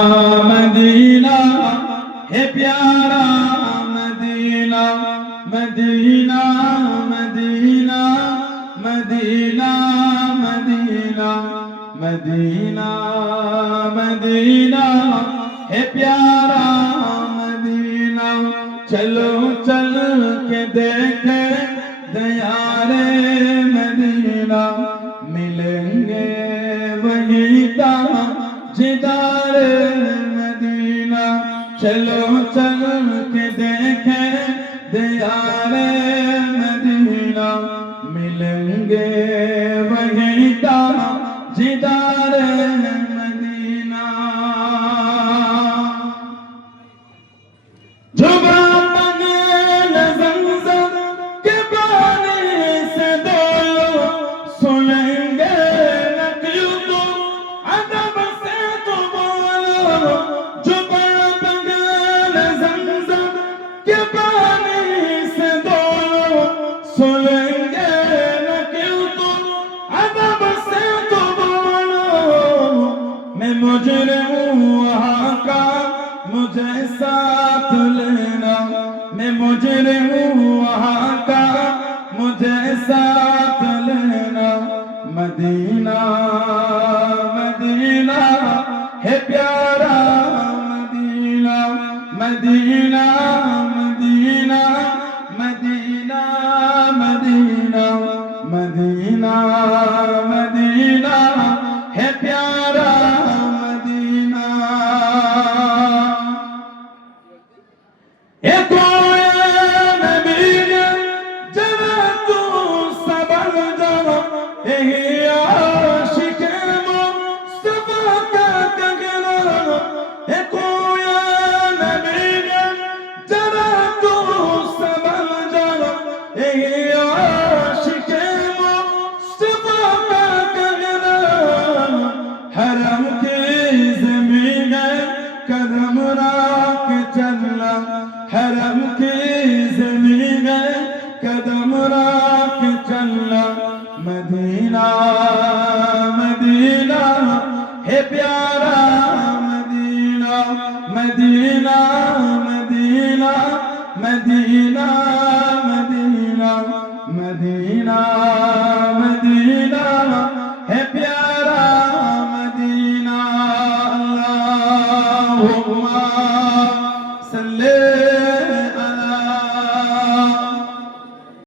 Medina है प्यारा Medina Medina Medina Medina Medina Medina Medina है प्यारा मदीना। चलो चल के देखे दयारे मदीना, मिलेंगे वहीं ताजदारे मदीना। चलो चल के देखे दयारे मदीना, मिलेंगे वहीं ताजदारे मदीना। मैं मुजरिम वहाँ का मुझे साथ लेना, मैं मुजरिम वहाँ का मुझे साथ लेना। मदीना मदीना है प्यारा Medina Medina Medina Medina Medina Medina Medina है प्यारा मदीना। हरम की ज़मीन कदम रख चलना, हरम की ज़मीन कदम रख चलना। मदीना मदीना है प्यारा मदीना मदीना मदीना मदीना